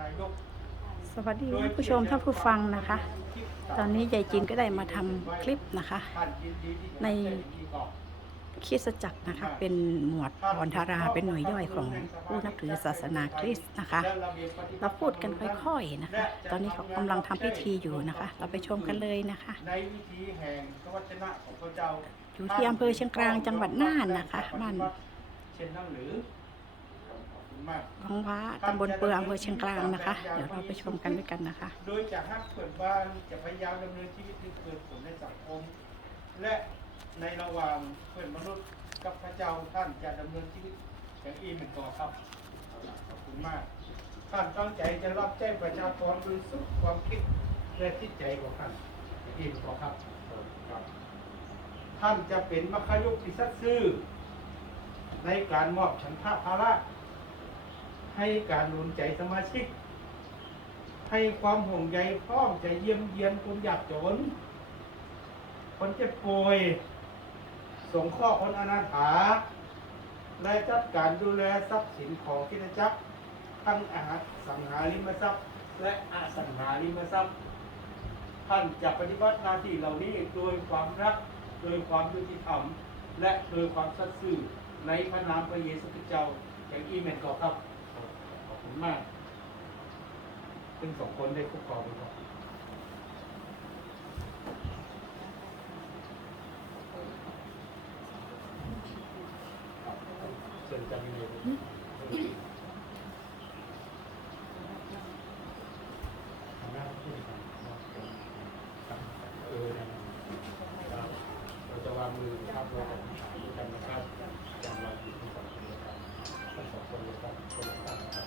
นายกสวัสดีท่านผู้ชมท่านผู้ฟังนะคะ ตอนนี้ยายจินก็ได้มาทำคลิปนะคะท่านยินดีที่จะในได้ดีก่อนคริสตจักรนะคะเป็นหมวดพรธาราเป็นหน่วยย่อยของผู้นับถือศาสนาคริสต์นะคะและระเบียบปฏิบัติเราพูดกันค่อยๆนะคะ ตอนนี้เขากำลังทำพิธีอยู่นะคะ เราไปชมกันเลยนะคะในวิธีแห่งพระวจนะของพระเจ้าอยู่ที่อำเภอเชียงกลางจังหวัดน่านนะคะบ้านเช่นนั้นหรือ ขอบคุณมากของว้าตำบลเปืออำเภอเชียงกลางนะคะ เดี๋ยวเราไปชมกันด้วยกันนะคะ โดยจากฮักเปิดบ้านจะพยายามดำเนินชีวิตที่เกิดผลในสังคม และในระหว่างเพื่อนมนุษย์กับพระเจ้าท่านจะดำเนินชีวิตอย่างอีเหมือนก่อครับขอบคุณมาก ท่านตั้งใจจะรับแจ้งประชากรโดยสุดความคิดและจิตใจของท่านอย่างอีเหมือนก่อครับครับ ท่านจะเป็นมัคคายกที่สัตย์ซื่อในการมอบฉันทะภาระ ให้การหนุนใจสมาชิก ให้ความห่วงใยพร้อมใจเยี่ยมเยียนคนยากจน คนเจ็บป่วย สงเคราะห์คนอนาถา และจัดการดูแลทรัพย์สินของกิจจักรทั้งอาหารสังหาริมทรัพย์ และอสังหาริมทรัพย์ ท่านจะปฏิบัติหน้าที่เหล่านี้โดยความรัก โดยความยุติธรรม และโดยความสัตย์ซื่อในพระนามพระเยซูคริสต์เจ้าอย่างอีเมนก่อครับ มาก ซึ่งสองคนได้คุกครองกันครับเชิญจันทร์เลยทำหน้าที่ครับครับเออนะครับเราจะวางมือครับเราจะถามกันนะครับจำเราอยู่ที่สองคนเลยครับทั้งสองคนเลยครับคนละข้างนะครับ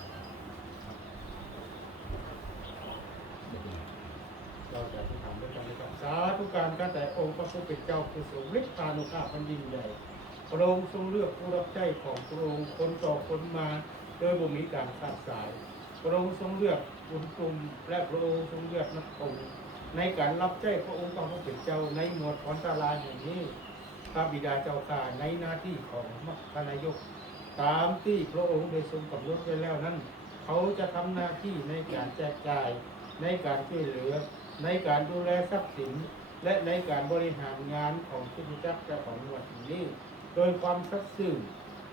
เราจะที่ทำด้วยกันด้วยกันสา ธุการข้าแต่องค์พระผู้เป็นเจ้าคือทรงฤทธานุภาพพันยิ่งใหญ่พระองค์ทรงเลือกผู้รับใช้ของพระองค์คนต่อคนมาโดยบ่มีการขาดสาย พระองค์ทรงเลือกบุญกลุ่มและพระองค์ทรงเลือกนักองค์ในการรับใช้พระองค์พระผู้เป็นเจ้าในหมวดพรตาลาแห่งนี้พระบิดาเจ้าข้าในหน้าที่ของมัคคานายก ตามที่พระองค์ได้ทรงกำหนดไว้แล้วนั้น เขาจะทำหน้าที่ในการแจกจ่ายในการช่วยเหลือ ในการดูแลทรัพย์สิน และในการบริหารงานของคริสตจักรและของหน่วยนี้ โดยความสัตย์ซื่อ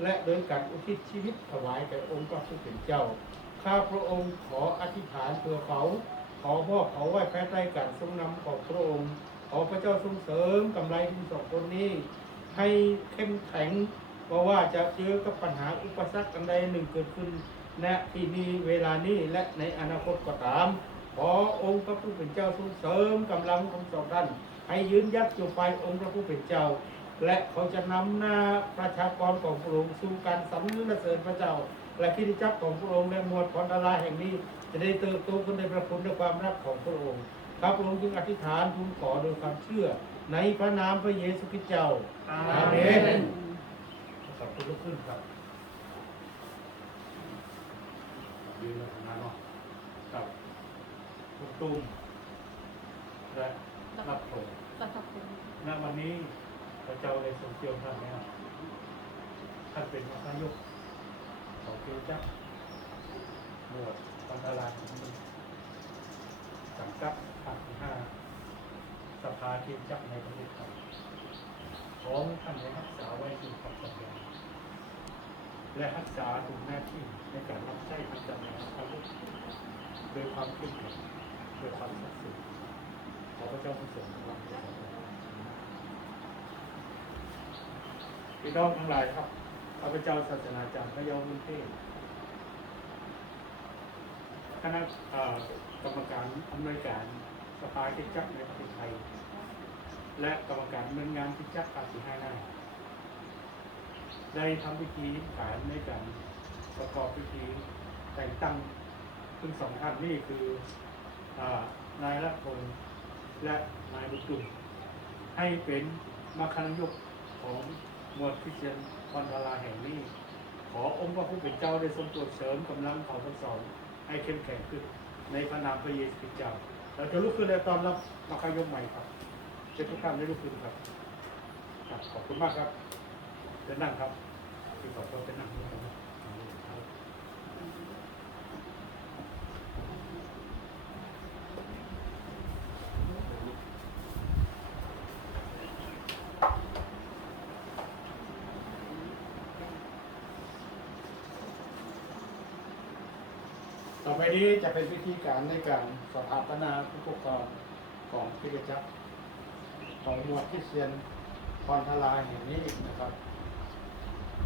และโดยการอุทิศชีวิตถวายแก่องค์พระผู้เป็นเจ้า ข้าพระองค์ขออธิษฐานเพื่อเขา ขอพ่อเขาไหว้ภายใต้การทรงนำของพระองค์ ขอพระเจ้าทรงเสริมกำไรทั้งสองคนนี้ ให้เข้มแข็งเพราะว่าจะเจอกับปัญหาอุปสรรคกันใดหนึ่งเกิดขึ้นณที่นี้เวลานี้และในอนาคตก็ตาม ขอองค์พระผู้เป็นเจ้าทรงเสริมกำลังของสองท่านให้ยืนยัดอยู่ไปองค์พระผู้เป็นเจ้า และเขาจะนำหน้าประชากรของพระองค์สู่การสรรเสริญพระเจ้า และคิดจักรของพระองค์และหมวดพรดาราแห่งนี้ จะได้เติบโตขึ้นในพระคุณและความรักของพระองค์ครับพระองค์จึงอธิษฐานทูลขอโดยความเชื่อ ในพระนามพระเยซูคริสต์เจ้าอาเมนขอบคุณลุกขึ้นครับยืนมาทำงานเนาะครับ ลูกตุ้มและรับผมแล้วก็คุณณวันนี้พระเจ้าได้ทรงเจียวท่านแล้วท่านเป็นมหายกของเกียวจักรหมวดปันตลาดสังกัดภาคที่ห้าสภาเกียวจักรในประเทศไทยของท่านได้รักษาไว้ที่ความสัญญาและรักษาถึงหน้าที่ในการรับใช้ทางการงานของพระโดยความเข้มแข็ง โดยความศักดิ์สิทธิ์ขอพระเจ้าทรงสริมกำลังแก่เราพี่น้องทั้งหลายครับข้าพเจ้าศาสนาจารย์พระยาวุ้นเทศคณะกรรมการอำนวยการสภาคิดจักในประเทศไทย และกรรมการเมืองงานคิดจักรภาษีห้าหน้าได้ทำพิธีฐานในการประกอบพิธีแต่งตั้งซึ่งสองท่านนี่คือ นายรัฐพงศ์และนายบุตรุมให้เป็นมาคณายกของหมวดคริเตียนคอนดาราแห่งนี้ ขอองค์พระผู้เป็นเจ้าได้ทรงโปรดเสริมกำลังเขาทั้งสองให้เข้มแข็งขึ้น ในพระนามพระเยซูคริสต์เจ้าเราจะลุกขึ้นในตอนรับมาคายกใหม่ครับเชิญทุกท่านได้ลุกขึ้นครับขอบคุณมากครับเชิญนั่งครับที่ขอโทษเป็นหนังด้วยนะครับ ต่อไปนี้ จะเป็นวิธีการในการสถาปนาผู้ปกครองของพิจจักรของหมวดคริสเตียนพรทลาแห่งนี้นะครับ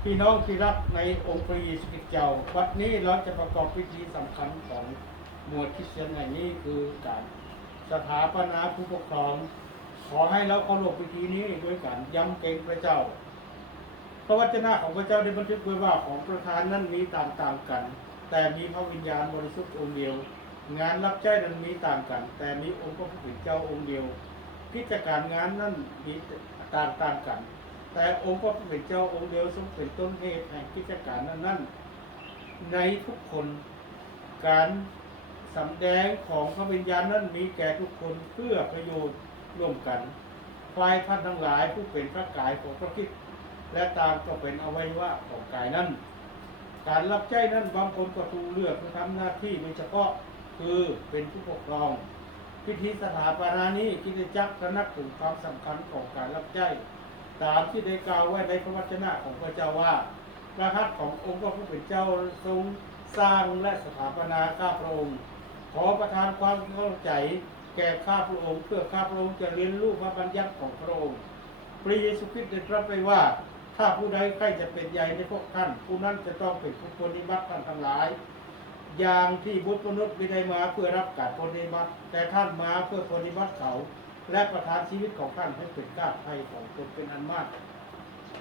พี่น้องที่รักในองค์พระเยซูคริสต์เจ้าวัดนี้เราจะประกอบพิธีสำคัญของหมวดคริสเตียนแห่งนี้คือการสถาปนาผู้ปกครอง ขอให้เราเคารพพิธีนี้ด้วยกันย้ำเกรงพระเจ้า พระวจนะของพระเจ้าได้บันทึกไว้ว่าของประธานนั้นมีต่างๆกัน แต่มีพระวิญญาณบริสุทธิ์องค์เดียว งานรับใช้นั้นมีต่างกัน แต่มีองค์พระผู้เป็นเจ้าองค์เดียวกิจารณางานนั้นมีต่างๆกัน แต่องค์พระผู้เป็นเจ้าองค์เดียวทรงเป็นต้นเหตุแห่งกิจการนั้นนั้นในทุกคนการสำแดงของพระวิญญาณนั้นมีแก่ทุกคนเพื่อประโยชน์ร่วมกันฝ่ายท่านทั้งหลายผู้เป็นพระกายของพระคริสต์และตามก็เป็นอวัยวะของกายนั้น การรับใช้นั้นบางคนก็ถูกเลือกให้ทำหน้าที่โดยเฉพาะคือเป็นผู้ปกครอง พิธีสถาปนานี้กิจจักรระนักถึงความสำคัญของการรับใช้ตามที่ได้กล่าวไว้ในพระวจนะของพระเจ้าว่าพระหัตถ์ขององค์พระผู้เป็นเจ้าทรงสร้างและสถาปนาข้าพระองค์ขอประทานความเข้าใจแก่ข้าพระองค์เพื่อข้าพระองค์จะเรียนรู้พระบัญญัติของพระองค์พระเยซูคริสต์ได้ตรัสไปว่า ถ้าผู้ใดใครจะเป็นใหญ่ในพวกท่าน ผู้นั้นจะต้องเป็นผู้ปฏิบัติท่านทั้งหลาย อย่างที่บุตรมนุษย์ไม่ได้มาเพื่อรับการปฏิบัติ แต่ท่านมาเพื่อปฏิบัติเขา และประทานชีวิตของท่านให้เป็นก้าไทยของตนเป็นอันมาก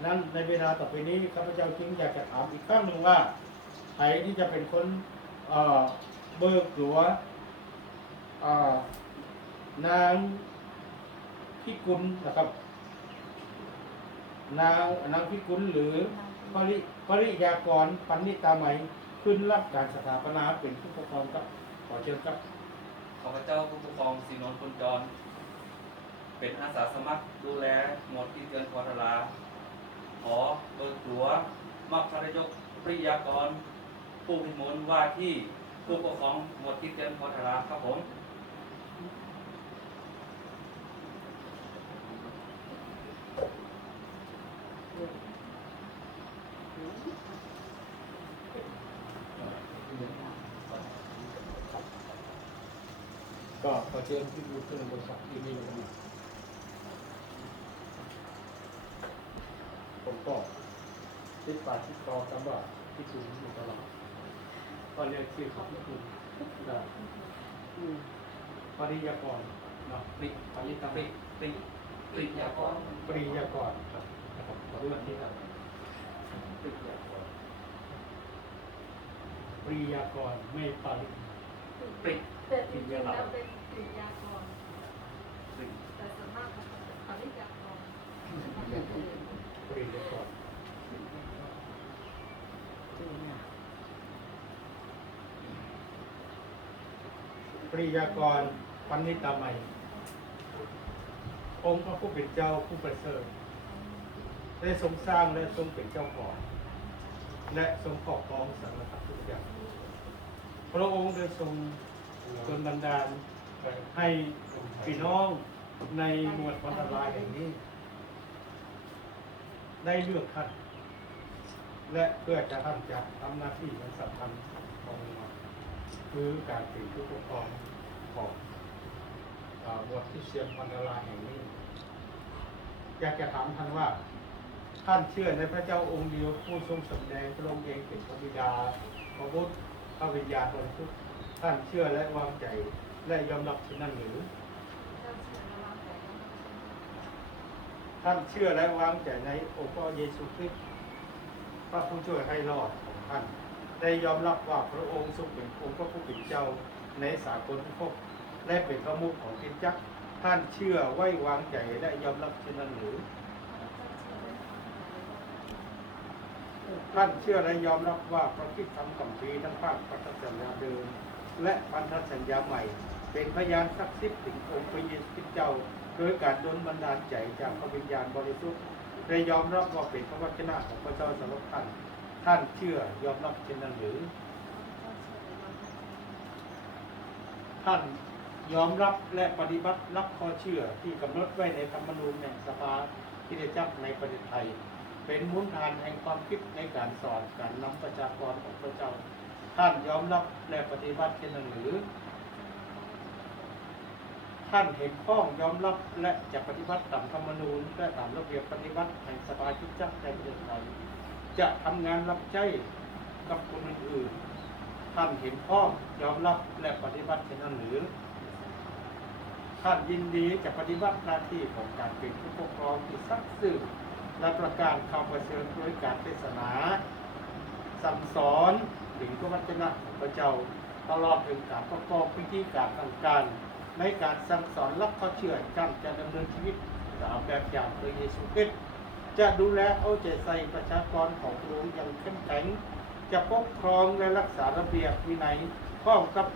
นั้นในเวลาต่อไปนี้ข้าพเจ้าจึงอยากจะถามอีกครั้งหนึ่งว่าใครที่จะเป็นคนเเบิกหรือว่าเอ่อนางพิกุลนะครับ นางนางพิกุลหรือปริปริยากรปันนิตาไหมขึ้นรับการสถาปนาเป็นผู้ปกครองครับขอเชิญครับข้าพเจ้าผู้ปกครองสีนนท์คุณจร เป็นอาสาสมัครดูแลหมวดที่เตือนพอทลาขอเบิกตัวมอบพระนายกปริยากร ผู้พิมลว่าที่ผู้ปกครองหมวดที่เตือนพอทลาครับผม ก็ขอเชิญพี่บูขึ้นบนสักที่นี่นะครับผมก็ติดปากติดคอคำว่าพี่คุณอยู่ตลอดก็เรียกชื่อของพี่คุณได้ปริยากรเนาะปริปริตาปริปริปริยากรปริยากรครับขอดูอันนี้ครับปริยากรปริยากรไม่ปริปริแต่จริงๆแล้วเป็นป ริยากรปริแต่ส่วนมากมันเป็นปริยากรปริยากรปริยากรปันนิตาไมยองค์พระผู้เป็นเจ้าผู้ประเสริฐได้ทรงสร้างและทรงเป็นเจ้าของ และทรงครอบครองสารพัดทุกอย่างพระองค์ได้ทรงจนบันดาล ให้พี่น้องในหมวดพันธลายแห่งนี้ ได้เลือกท่านและเพื่อจะท่านจะทำหน้าที่อันสำคัญของเราคือการเป็นผู้ปกครองของเอ่อบทที่เชียนพันธลายแห่งนี้อยากจะถามท่านว่า ท่านเชื่อในพระเจ้าองค์เดียวผู้ทรงสำแดงพระองค์เองเป็นพระบิดาพระบุตรพระวิญญาณบริสุทธิ์ท่านเชื่อและวางใจ และยอมรับเช่นนั้นหรือ ท่านเชื่อและวางใจในองค์พระเยซูคริสต์พระผู้ช่วยให้รอดของท่าน ได้ยอมรับว่าพระองค์ทรงเป็นองค์พระผู้เป็นเจ้าในสากลพิภพและเป็นพระมุขของกิจจักรท่านเชื่อไว้วางใจและยอมรับเช่นนั้นหรือ ท่านเชื่อและยอมรับว่าพระคิดทำกัมภีร์ทั้งภาคพันธสัญญาเดิม และพันธสัญญาใหม่ เป็นพยานศักดิ์สิทธิ์ถึงองค์พระเยซูคริสต์เจ้า โดยการดลบันดาลใจจากพระวิญญาณบริสุทธิ์ได้ยอมรับว่าเป็นพระวจนะของพระเจ้าสำหรับท่าน ท่านเชื่อยอมรับเช่นนั้นหรือ ท่านยอมรับและปฏิบัติรับข้อเชื่อที่กำหนดไว้ในธรรมนูญแห่งสภาที่ได้จักในประเทศไทย เป็นมูลฐานแห่งความคิดในการสอนการนำประชากรของพระเจ้า ท่านยอมรับและปฏิบัติเช่นนั้นหรือ ท่านเห็นพ้องยอมรับและจะปฏิบัติตามธรรมนูญและตามระเบียบปฏิบัติแห่งสภาชิกจักรในประเทศไทยจะทำงานรับใช้กับคนอื่น ท่านเห็นพ้องยอมรับและปฏิบัติเช่นนั้นหรือ ท่านยินดีจะปฏิบัติหน้าที่ของการเป็นผู้ปกครองที่สักดิ์ซื่อและประการคำประเสริฐด้วยการเทศนาสั่งสอน ถึงพระวจนะพระเจ้าตลอดถึงการประกอบพิธีการต่างๆในการสั่งสอนรักข้อเชื่อจำจะดำเนินชีวิตตามแบบอย่างพระเยซูคริสต์จะดูแลเอาใจใส่ประชากรของพระองค์อย่างเข้มแข็ง จะปกครองและรักษาระเบียบวินัยพร้อกับ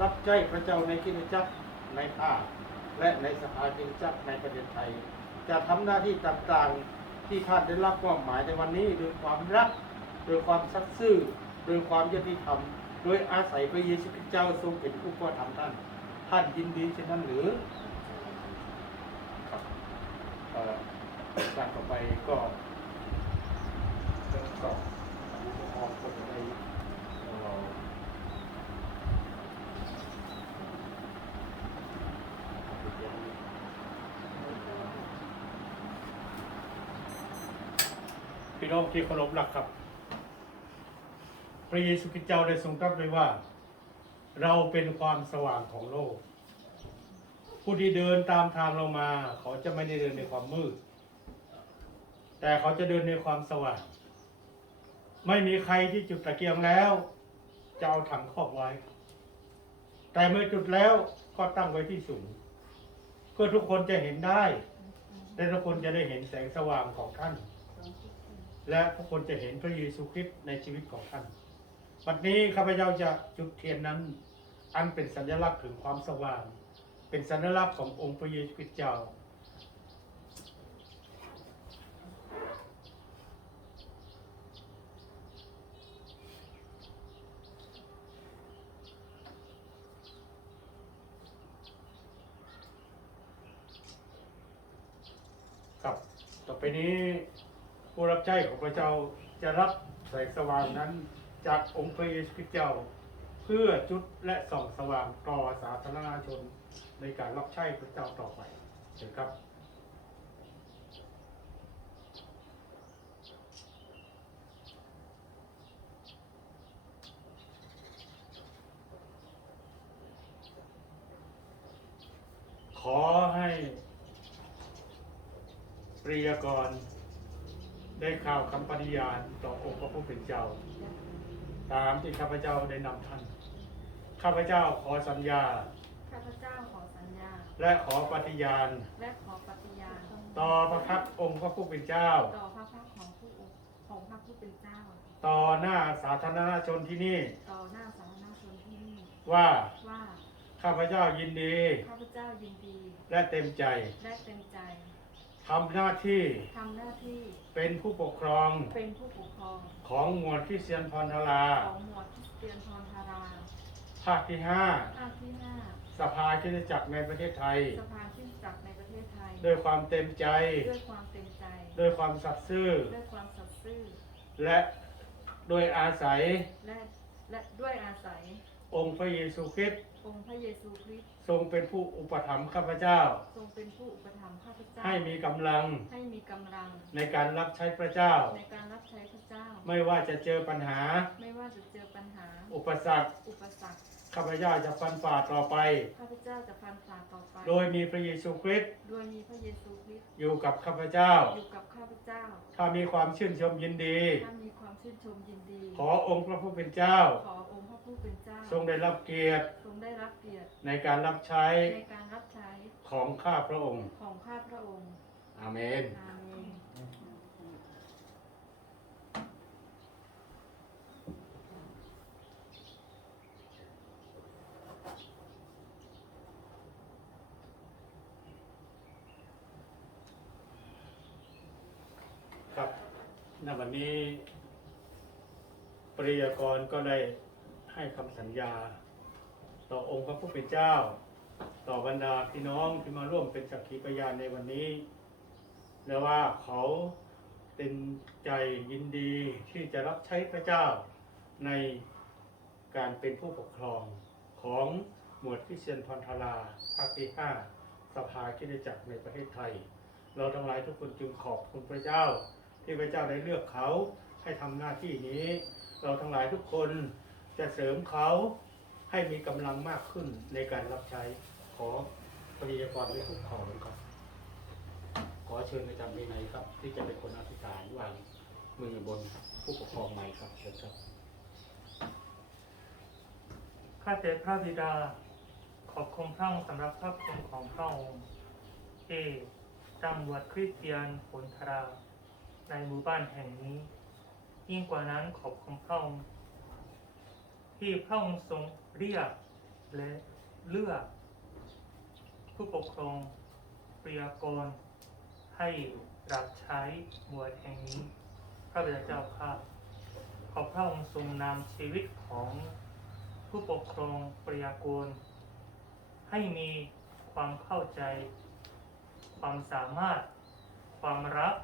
รับใช้พระเจ้าในกิจจักรในภาคและในสภากิจจักรในประเทศไทย จะทำหน้าที่ต่างๆที่ท่านได้รับมอบหมายในวันนี้ด้วยความรักโดยความสัตย์ซื่อ โดยความยุติธรรม โดยอาศัยพระเยซูคริสต์เจ้าทรงเป็นผู้ประทำท่าน ท่านยินดีเช่นนั้นหรือครับเอ่อการต่อไปก็เรื่องสอบผู้ปกครองก็จะได้เอ่อพี่น้องที่เคารพรักครับ ระเยซูคริสต์เจ้าได้ทรงตรัสไว้ว่า เราเป็นความสว่างของโลก ผู้ที่เดินตามทางเรามา เขาจะไม่ได้เดินในความมืด แต่เขาจะเดินในความสว่าง ไม่มีใครที่จุดตะเกียงแล้วจะเอาถังครอบไว้ แต่เมื่อจุดแล้วก็ตั้งไว้ที่สูงเพื่อทุกคนจะเห็นได้และทุกคนจะได้เห็นแสงสว่างของท่าน และทุกคนจะเห็นพระเยซูคริสต์ในชีวิตของท่าน วันนี้ข้าพเจ้าจะจุดเทียนนั้น อันเป็นสัญลักษณ์ถึงความสว่าง เป็นสัญลักษณ์ขององค์พระเยซูคริสต์เจ้า ครับ ต่อไปนี้ผู้รับใช้ของพระเจ้าจะรับแสงสว่างนั้น จากองค์พระเยซูคริสต์เจ้า เพื่อจุดและส่องสว่างต่อสาธารณชนในการรับใช้พระเจ้าต่อไปเชิญครับขอให้ปริยากรได้ข่าวคำปฏิญาณต่อองค์พระผู้เป็นเจ้า ตามที่ข้าพเจ้าได้นำท่าน ข้าพเจ้าขอสัญญา ข้าพเจ้าขอสัญญา และขอปฏิญาณ และขอปฏิญาณ ต่อพระพักตร์องค์พระผู้เป็นเจ้า ต่อพระพักตร์ของผู้ของพระผู้เป็นเจ้า ต่อหน้าสาธารณชนที่นี่ ต่อหน้าสาธารณชนที่นี่ ว่า ว่า ข้าพเจ้ายินดี ข้าพเจ้ายินดี และเต็มใจ และเต็มใจ ทำหน้าที่ทำหน้าที่เป็นผู้ปกครองเป็นผู้ปกครองของหมวดคริสเตียนพรทราของหมวดคริสเตียนพรธาราภาคที่ห้าภาคที่ห้าสภาคริสตจักรในประเทศไทย สภาคริสตจักรในประเทศไทยด้วยความเต็มใจ ด้วยความเต็มใจด้วยความสัตย์ซื่อ ด้วยความสัตย์ซื่อ และโดยอาศัยและและด้วยอาศัย องค์พระเยซูคริสต์องค์พระเยซูคริสต์ ทรงเป็นผู้อุปถัมภ์ข้าพเจ้า ทรงเป็นผู้อุปถัมภ์ข้าพเจ้าให้มีกำลังให้มีกำลังในการรับใช้พระเจ้า ในการรับใช้พระเจ้า ไม่ว่าจะเจอปัญหา ไม่ว่าจะเจอปัญหา อุปสรรค อุปสรรคข้าพเจ้าจะฟันฝ่าต่อไป ข้าพเจ้าจะฟันฝ่าต่อไป โดยมีพระเยซูคริสต์โดยมีพระเยซูคริสต์อยู่กับข้าพเจ้า อยู่กับข้าพเจ้า ถ้ามีความชื่นชมยินดี ถ้ามีความชื่นชมยินดี ขอองค์พระผู้เป็นเจ้า ขอองค์พระ ผู้เป็นเจ้า ทรงได้รับเกียรติทรงได้รับเกียรติในการรับใช้ในการรับใช้ของข้าพระองค์ ของข้าพระองค์ อาเมน อาเมนครับ ณ วันนี้ปริยากรก็ได้ ให้คำสัญญา ต่อองค์พระผู้เป็นเจ้า ต่อบรรดาพี่น้องที่มาร่วมเป็นสักขีพยานในวันนี้ และว่าเขาเป็นใจยินดีที่จะรับใช้พระเจ้าในการเป็นผู้ปกครองของหมวดพิเชียนพรทราภาคที่ห้าสภาคริสตจักรในประเทศไทย เราทั้งหลายทุกคนจึงขอบคุณพระเจ้า ที่พระเจ้าได้เลือกเขาให้ทำหน้าที่นี้ เราทั้งหลายทุกคน จะเสริมเขาให้มีกำลังมากขึ้นในการรับใช้ขอปริยากรไว้ทุกขอเลยครับ ขอเชิญอาจารย์วินัยครับ ที่จะเป็นคนอธิษฐานวางมือบนผู้ปกครองใหม่ครับเชิญครับข้าแต่พระบิดา ขอบคุณพระองค์สำหรับพระคุณของพระองค์ที่ตั้งบวชคริสเตียนผลทรา ในหมู่บ้านแห่งนี้ ยิ่งกว่านั้นขอบคุณพระองค์ ที่พระองค์ทรงเรียกและเลือกผู้ปกครองปริยากรให้รับใช้บวชแห่งนี้ พระบิดาเจ้าข้าขอพระองค์ทรงนำชีวิตของผู้ปกครองปริยากรให้มีความเข้าใจ ความสามารถ ความรัก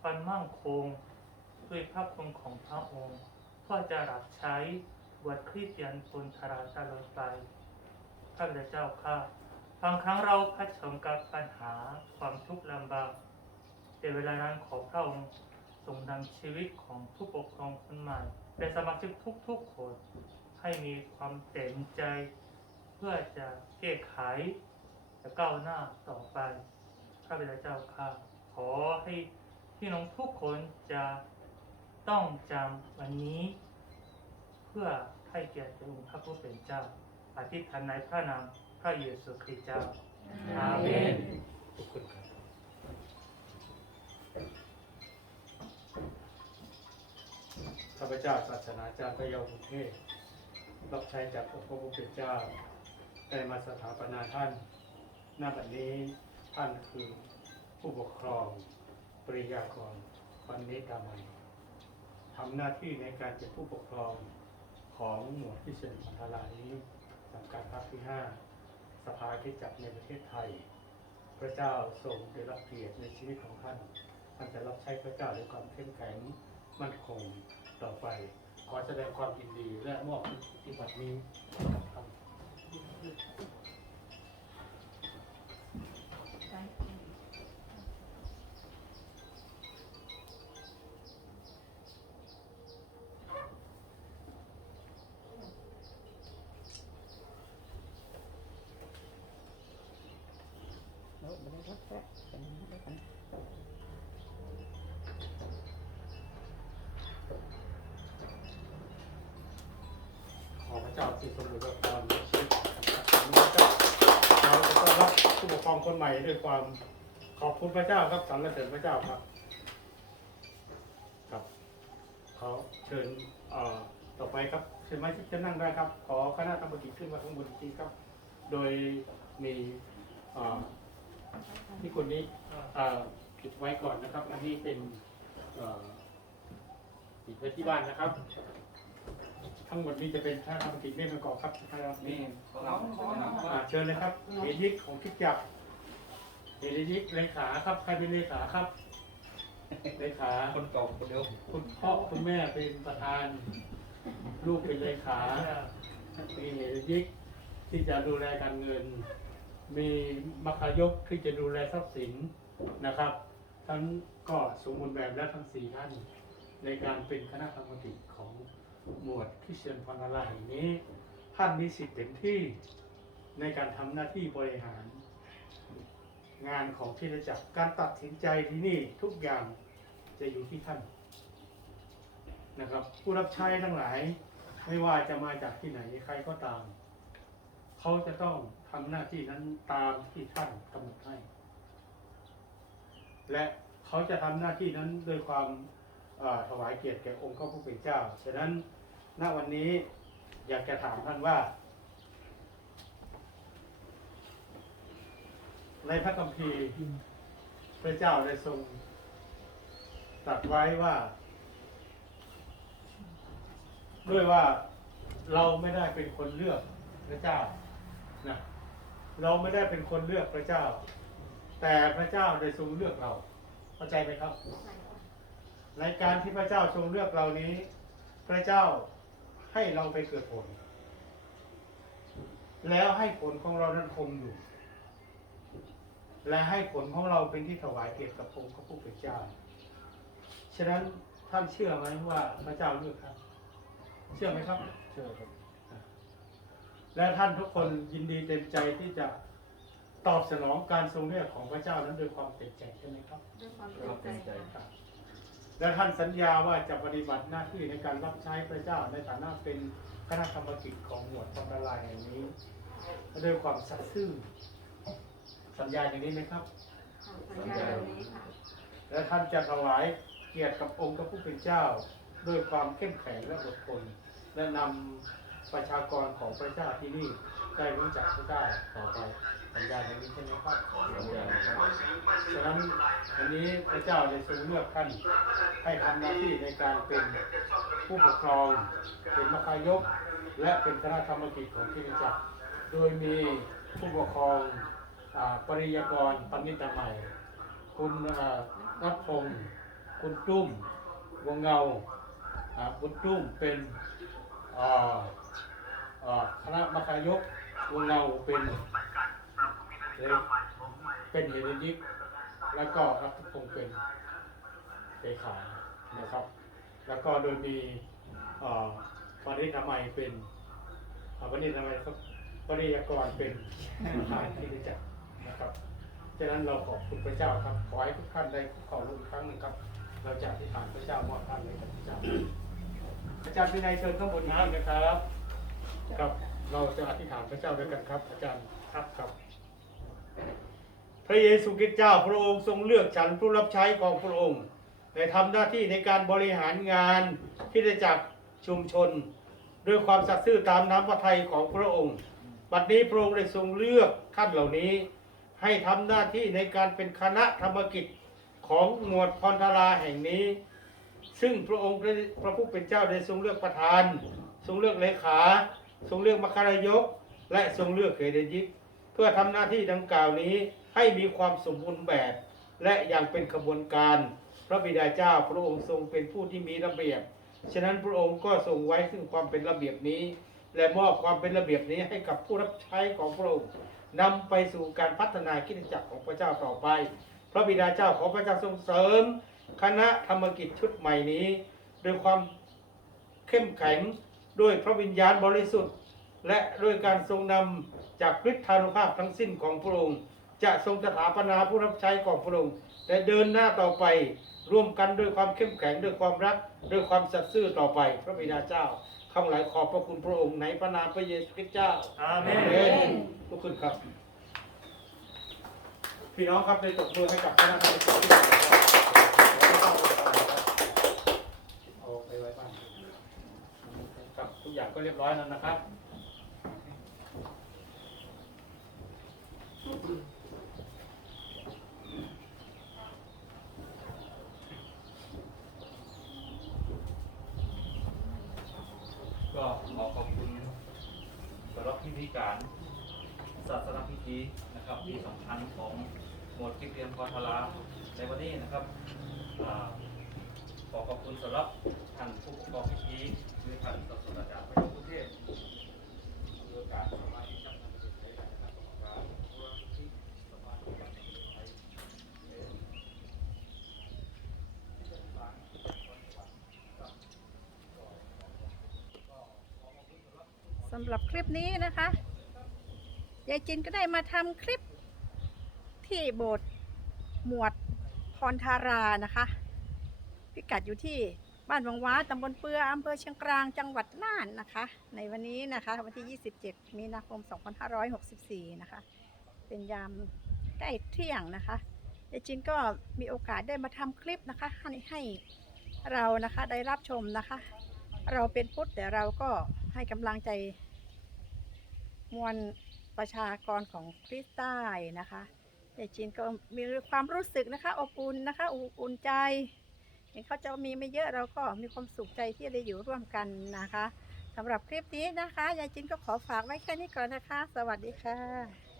ความมั่งคง ด้วยพระคุณของพระองค์เพื่อจะรับใช้ วัดคริสเตียนบนทราตลอดไปพระบิดาเจ้าข้าบางครั้งเราเผชิญกับปัญหาความทุกข์ลำบากแต่เวลานั้นขอพระองค์ทรงนำชีวิตของผู้ปกครองคนใหม่และสมาชิกทุกๆคนให้มีความเต็มใจเพื่อจะแก้ไขและก้าวหน้าต่อไปข้าพเจ้าเจ้าค่ะขอให้พี่น้องทุกคนจะต้องจำวันนี้ เพื่อให้เกียรติองค์พระผู้เป็นเจ้า อธิษฐานในพระนามพระเยซูคริสต์เจ้า อาเมนขอบคุณครับข้าพเจ้าศาสนาจารย์พระเยาวกรุงเทพรับใช้จากองค์พระผู้เป็นเจ้าได้มาสถาปนาท่านหน้าบัดนี้ท่านคือผู้ปกครองปริยากรวันนี้ตามัยทำหน้าที่ในการเป็นผู้ปกครอง ของหมวดที่เชิญพันธลานี้สังกัดภาคที่ห้าสภาคิดจักในประเทศไทย พระเจ้าทรงได้รับเกียรติในชีวิตของท่านท่านจะรับใช้พระเจ้าด้วยความเข้มแข็งมั่นคงต่อไป ขอแสดงความยินดีและมอบที่บัดนี้ให้กับท่าน ขอพระเจ้าที่ทรงมีพระพรในชีวิตของพระเจ้าเราจะต้อนรับผู้ปกครองคนใหม่ด้วยความขอบคุณพระเจ้าครับสรรเสริญพระเจ้าครับ ครับเขอเชิญเอ่อต่อไปครับเชิญไม้ที่จะนั่งได้ครับ ขอคณะกรรมการขึ้นมาข้างบนอีกทีครับ โดยมีเอ่อ ที่คนนี้เอ่อปิดไว้ก่อนนะครับ อันนี้เป็นเอ่อปิดไว้ที่บ้านนะครับ ทั้งหมดนี้จะเป็นท่านธรรมกิจเมฆประกอบครับท่านธรรมกินี่จพวกเรานะครับอ่าเชิญเลยครับเฮลิกของคิดจักรเฮลิกเลขาครับ ใครเป็นเลขาครับเลขาคนเก่าคนเดียวคุณพ่อคุณแม่เป็นประธาน ลูกเป็นเลขามีเฮลิกที่จะดูแลการเงิน มีมัคคายกที่จะดูแลทรัพย์สินนะครับ ทั้งก็สมบูรณ์แบบและทั้งสี่ท่าน ในการเป็นคณะกรรมการของหมวดคริสเตียนพรลาแห่งนี้ ท่านมีสิทธิ์เต็มที่ในการทำหน้าที่บริหาร งานของคริสตจักรการตัดสินใจที่นี่ทุกอย่างจะอยู่ที่ท่านนะครับ ผู้รับใช้ทั้งหลายไม่ว่าจะมาจากที่ไหนใครก็ตาม เขาจะต้อง ทำหน้าที่นั้นตามที่ท่านกำหนดให้ และเขาจะทำหน้าที่นั้นด้วยความถวายเกียรติแก่องค์พระผู้เป็นเจ้า ฉะนั้นณวันนี้อยากจะถามท่านว่า ในพระคัมภีร์พระเจ้าได้ทรงตรัสไว้ว่า ด้วยว่าเราไม่ได้เป็นคนเลือกพระเจ้านะ เราไม่ได้เป็นคนเลือกพระเจ้า แต่พระเจ้าได้ทรงเลือกเรา เข้าใจไหมครับ ในการที่พระเจ้าทรงเลือกเรานี้ พระเจ้าให้เราไปเกิดผล แล้วให้ผลของเรานั้นคงอยู่ และให้ผลของเราเป็นที่ถวายเกียรติกับองค์พระผู้เป็นเจ้า ฉะนั้นท่านเชื่อไหมว่าพระเจ้าเลือกท่านเชื่อไหมครับ เชื่อครับ และท่านทุกคนยินดีเต็มใจที่จะตอบสนองการทรงเลือกของพระเจ้านั้นโดยความเต็มใจใช่ไหมครับด้วยความครับเต็มใจเต็มใจค่ะและท่านสัญญาว่าจะปฏิบัติหน้าที่ในการรับใช้พระเจ้าในฐานะเป็นคณะกรรมการของหมวดพันธลายแห่งนี้ด้วยความสัตย์ซื่อสัญญาอย่างนี้ไหมครับสัญญาแบบนี้ค่ะและท่านจะถวายเกียรติกับองค์พระผู้เป็นเจ้า ด้วยความเข้มแข็งและอดทนและนำ ประชากรของพระเจ้าที่นี่ได้รู้จักพระเจ้าต่อไปสัญญาอย่างนี้ใช่ไหมครับสัญญาครับฉะนั้นวันนี้พระเจ้าได้ทรงเลือกท่านให้ทำหน้าที่ในการเป็นผู้ปกครองเป็นมัคคายก และเป็นคณะกรรมการของที่นจักโดยมีผู้ปกครองปริยากรปณิตใหม่ คุณนัทพงศ์คุณตุ้มวงเงาคุณตุ้มเป็นอ่า คณะมัคายกวงเงาเป็นเป็นเฮเรนิกแล้วก็รัฐพงศ์เป็นเลขานะครับ แล้วก็โดยมีปริธรรมัยเป็นปริธรรมัยครับปริยากรเป็นประธานที่รู้จักนะครับฉะนั้นเราขอบคุณพระเจ้าครับ ขอให้ทุกท่านได้ขอรู้อีกครั้งหนึ่งครับ เราจะอธิษฐานพระเจ้ามอบท่านให้กับพระเจ้าอาจารย์วินัยเชิญข้างบนนี้นะครับ ครับ เราจะอธิษฐานพระเจ้าด้วยกันครับ อาจารย์ครับครับ พระเยซูคริสต์เจ้าพระองค์ทรงเลือกฉันผู้รับใช้ของพระองค์ได้ทำหน้าที่ในการบริหารงานที่ได้จากชุมชน ด้วยความสัตย์ซื่อตามน้ำพระทัยของพระองค์บัดนี้พระองค์ได้ทรงเลือกท่านเหล่านี้ ให้ทำหน้าที่ในการเป็นคณะธรรมกิจของหมวดพรธาราแห่งนี้ ซึ่งพระองค์ได้พระผู้เป็นเจ้าได้ทรงเลือกประธาน ทรงเลือกเลขา ทรงเลือกมคารยก และทรงเลือกเขเดยิกเพื่อทำหน้าที่ดังกล่าวนี้ให้มีความสมบูรณ์แบบ และอย่างเป็นขบวนการ พระบิดาเจ้าพระองค์ทรงเป็นผู้ที่มีระเบียบ ฉะนั้นพระองค์ก็ทรงไว้ซึ่งความเป็นระเบียบนี้ และมอบความเป็นระเบียบนี้ให้กับผู้รับใช้ของพระองค์นำไปสู่การพัฒนากิจจักรของพระเจ้าต่อไป พระบิดาเจ้าขอพระเจ้าทรงเสริม คณะธรรมกิจชุดใหม่นี้ด้วยความเข้มแข็ง ด้วยพระวิญญาณบริสุทธิ์ และด้วยการทรงนำจากฤทธานุภาพทั้งสิ้นของพระองค์ จะทรงสถาปนาผู้รับใช้ของพระองค์และเดินหน้าต่อไปร่วมกันด้วยความเข้มแข็งด้วยความรักด้วยความสัตย์ซื่อต่อไป พระบิดาเจ้าข้าหลายขอบพระคุณพระองค์ในพระนามพระเยซูคริสต์เจ้าอาเมนทุกคนครับ พี่น้องครับในตบมือให้กับคณะกรรมการที่เอาไปไว้บ้านครับทุก อย่างก็เรียบร้อยแล้วนะครับ ก็ขอขอบคุณสำหรับพิธีการศาสนพิธีนะครับที่สำคัญของหมวดกิจเรียนพรทลาในวันนี้นะครับขอขอบคุณสำหรับท่านผู้ประกอบพิธีหรือท่านศาสนาจารย์ประยุทธ์เทศเรือการสมาชิกจังหวัดในคณะกรรมการผู้รับที่สมาชิกจังหวัดไทยเอ่อ สำหรับคลิปนี้นะคะยายจินก็ได้มาทำคลิปที่โบสถ์หมวดพรทารานะคะ พิกัดอยู่ที่บ้านวังว้าตำบลเปืออำเภอเชียงกลางจังหวัดน่านนะคะ ในวันนี้นะคะวันที่ 27 มีนาคม 2564 นะคะ เป็นยามใกล้เที่ยงนะคะยายจินก็มีโอกาสได้มาทำคลิปนะคะให้ให้เรานะคะได้รับชมนะคะ เราเป็นพุทธแต่เราก็ให้กำลังใจ มวลประชากรของคริสต์ใต้นะคะยายจีนก็มีความรู้สึกนะคะ อบอุ่นนะคะอบอุ่นใจเห็นเขาจะมีไม่เยอะเราก็มีความสุขใจที่ได้อยู่ร่วมกันนะคะสำหรับคลิปนี้นะคะยายจินก็ขอฝากไว้แค่นี้ก่อนนะคะ สวัสดีค่ะ